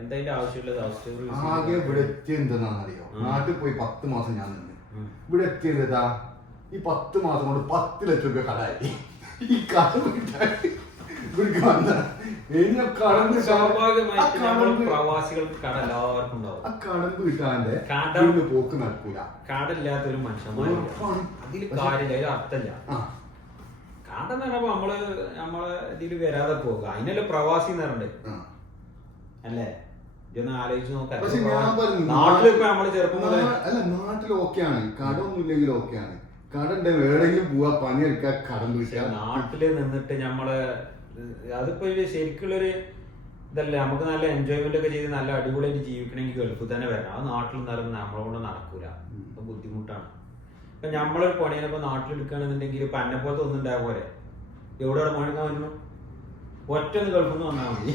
എന്താ അതിന്റെ ആവശ്യമുള്ളത്? ആകെ ഇവിടെ എത്തിയത് എന്താണെന്നറിയോ? നാട്ടിൽ പോയി 10 മാസം ഞാൻ നിന്ന്. ഇവിടെ എത്തിയത് എന്താ? ഈ 10 മാസം കൊണ്ട് 10 ലക്ഷം രൂപ കടമായി. ഈ കടം ഇവർക്ക് വന്ന പ്രവാസികൾക്ക് കട എല്ലാവർക്കും ഉണ്ടാവും. ആ കടമ്പ് കിട്ടാണ്ട് പോക്ക് നടക്കൂല. കടയില്ലാത്ത ഒരു മനുഷ്യന്മാരില്ല. അതിൽ കാര്യമില്ല, അതിൽ അർത്ഥമില്ല. കടന്ന് പറഞ്ഞപ്പോ നമ്മളെ ഇതിൽ വരാതെ പോകുക. അതിനല്ലേ പ്രവാസി എന്ന് പറഞ്ഞിട്ട് അല്ലേ? ഇതൊന്ന് ആലോചിച്ച് നോക്കാം. നാട്ടിലിപ്പോ നമ്മള് ചെറുപ്പം മുതൽ അല്ല, നാട്ടിൽ ഓക്കെയാണ്, കടമൊന്നും ഇല്ലെങ്കിൽ ഓക്കെയാണ്. കടണ്ട് എവിടെയെങ്കിലും പോവാ, പണിയെടുക്കാൻ കടം വീട്ടാ. നാട്ടില് നിന്നിട്ട് നമ്മള് അതിപ്പോ ശരിക്കുള്ളൊരു ഇതല്ലേ, നമുക്ക് നല്ല എൻജോയ്മെന്റ് ഒക്കെ ചെയ്ത് നല്ല അടിപൊളിയായിട്ട് ജീവിക്കണമെങ്കിൽ ഗൾഫിൽ തന്നെ വരണം. അത് നാട്ടിൽ നിന്നാലും നമ്മളെ കൊണ്ട് നടക്കൂല, ബുദ്ധിമുട്ടാണ്. ഇപ്പൊ നമ്മളൊരു പണിയിപ്പോ നാട്ടിലെടുക്കുകയാണെന്നുണ്ടെങ്കിൽ ഇപ്പൊ അന്നെപ്പോലത്തെ ഒന്നും ഉണ്ടായ പോലെ എവിടെ പണിയെടുക്കാൻ പറ്റണം? ഒറ്റ ഒന്ന് ഗൾഫിൽ നിന്ന് വന്നാൽ മതി,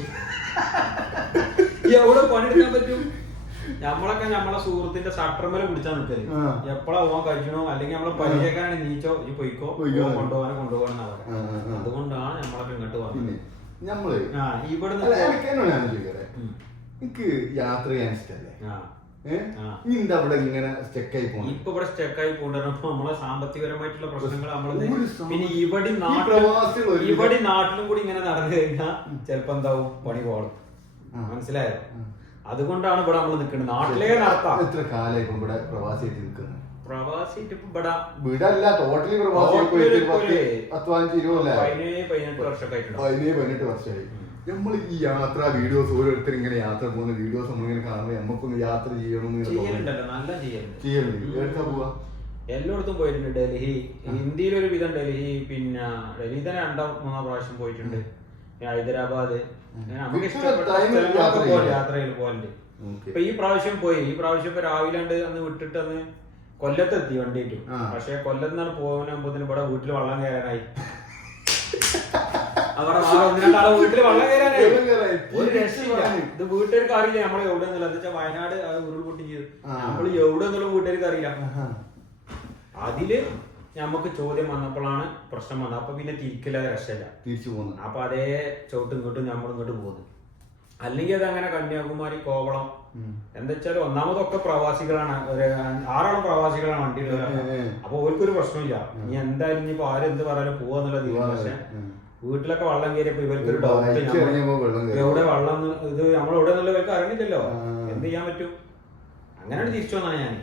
എവിടെ പണിയെടുക്കാൻ പറ്റും? നമ്മളൊക്കെ നമ്മളെ സുഹൃത്തിന്റെ ഷട്ടർമേലെ പിടിച്ചാൽ നിൽക്കല്. എപ്പോഴാ പോകാൻ കഴിക്കണോ, അല്ലെങ്കിൽ നമ്മളെ പരിചയക്കാരാണ് നീച്ചോ ഈ പൊയ്ക്കോ കൊണ്ടുപോകാൻ അതുകൊണ്ടാണ് നമ്മളൊക്കെ ഇങ്ങോട്ട് വന്നത്. എനിക്ക് യാത്ര ചെയ്യാൻ ഇഷ്ടല്ലേ? അവിടെ ഇങ്ങനെ സ്റ്റെക്കായി പോകും. ഇപ്പൊ ഇവിടെ സ്റ്റെക്കായി പോകണ്ടപ്പോ നമ്മളെ സാമ്പത്തികപരമായിട്ടുള്ള പ്രശ്നങ്ങൾ നമ്മള് പിന്നെ ഇവിടെ നാട്ടിലും കൂടി ഇങ്ങനെ നടന്നു കഴിഞ്ഞാൽ ചിലപ്പോ എന്താവും, പണി പോകണം. മനസ്സിലായോ? അതുകൊണ്ടാണ് ഇവിടെ നമ്മൾ നിൽക്കുന്നത്. നാട്ടിലേ നടത്താം. എത്ര കാലം ഇവിടെ പ്രവാസിയായിട്ട് നിൽക്കുന്നത്? പ്രവാസിയായിട്ട് ഇപ്പൊ ഇവിടെ ടോട്ടലി പ്രവാസി 18 വർഷമായി. നമ്മൾ ഈ യാത്ര വീഡിയോസ് ഓരോരുത്തർ ഇങ്ങനെ യാത്ര പോകുന്ന വീഡിയോസ് നമ്മളിങ്ങനെ കാണുമ്പോൾ നമുക്കൊന്ന് യാത്ര ചെയ്യണമെന്ന് പോവാ. എല്ലായിടത്തും പോയിട്ടുണ്ട്. ഡൽഹി, ഇന്ത്യയിലൊരു വിധം ഡൽഹി, പിന്നെ ഡൽഹി തന്നെ 2-3 പ്രാവശ്യം പോയിട്ടുണ്ട്. ഹൈദരാബാദ്, നമുക്ക് ഇഷ്ടപ്പെട്ട യാത്രയിൽ പോകലുണ്ട്. ഇപ്പൊ ഈ പ്രാവശ്യം ഇപ്പൊ രാവിലെ അന്ന് വിട്ടിട്ട് അന്ന് കൊല്ലത്തെത്തി വണ്ടിയിട്ട്. പക്ഷെ കൊല്ലത്ത് നിന്നാണ് പോകുമ്പോഴത്തേന് ഇവിടെ വീട്ടിൽ വെള്ളം കയറാനായി. അവിടെ വീട്ടില് വെള്ളം കയറാനായി. ഒരു രക്ഷയില്ല. ഇത് വീട്ടുകാർക്ക് അറിയില്ല നമ്മളെ എവിടെ നിന്നില്ല. എന്താ വെച്ചാൽ വയനാട് ഉരുൾപൊട്ടി ചെയ്തു. നമ്മള് എവിടെ നിന്നുള്ള വീട്ടുകാർക്ക് അറിയില്ല. അതില് നമുക്ക് ചോദ്യം വന്നപ്പോഴാണ് പ്രശ്നം വന്നത്. അപ്പൊ പിന്നെ തിരിക്കില്ലാതെ രക്ഷയില്ല, തിരിച്ചു പോകുന്നു. അപ്പൊ അതേ ചോട്ടും ഇങ്ങോട്ടും നമ്മളിങ്ങോട്ട് പോകുന്നു. അല്ലെങ്കിൽ അത് അങ്ങനെ കന്യാകുമാരി, കോവളം, എന്താ വെച്ചാൽ ഒന്നാമതൊക്കെ പ്രവാസികളാണ്. 6 പ്രവാസികളാണ് വണ്ടിയിൽ. അപ്പൊ ഓർക്കൊരു പ്രശ്നമില്ല. ഇനി എന്തായാലും ഇനിയിപ്പോ ആരും എന്ത് പറയാനും പോവാന്നുള്ള തീരുമാനം. പക്ഷെ വീട്ടിലൊക്കെ വെള്ളം കയറിയപ്പോ ഇവർക്കൊരു ഡൗട്ട്, എവിടെ വെള്ളം, ഇത് നമ്മളെവിടെ നിന്നുള്ള ഇവർക്ക് അറിഞ്ഞില്ലല്ലോ, എന്ത് ചെയ്യാൻ പറ്റും? അങ്ങനെയാണ് തിരിച്ചു വന്നാണ് ഞാൻ.